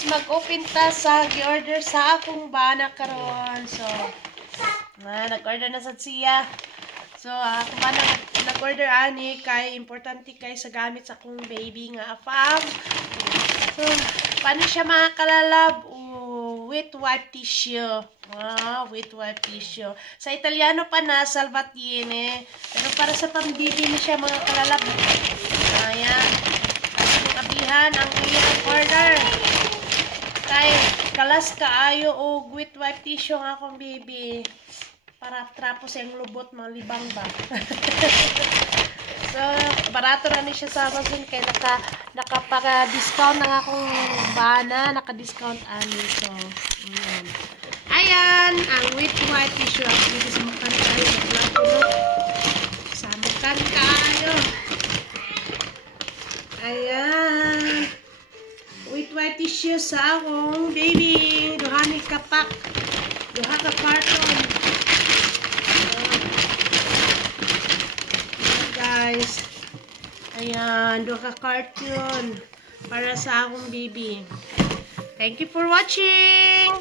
guys, mag-open ta sa gi-order sa akong bana karon. So, nag-order na sad siya. So, ako ba nag-order ani kay importante kay sa gamit sa akong baby nga afam. So, paano siya makakalab? Wet wipe tissue. Wet wipe tissue. Sa Italiano pa na salvatine. Pero para sa pambibi na siya mga kalalab. Ayan. Abihan ang iyang order. Kay kalas kaayo og wet wipe tissue ang akong baby. Para trapos yung lubot malibang ba. So, barato na ni siya sa Amazon kay nakapaka-discount ng akong bana, naka-discount ani. So, ayan, ang wet wipe tissue ang dito sa makan tayo. Sa makan tayo. Ayan. Wet wipe tissue sa akong baby. Duha ni kapak. Duha ka carton. Guys. Ayan, duha ka carton para sa akong baby. Thank you for watching.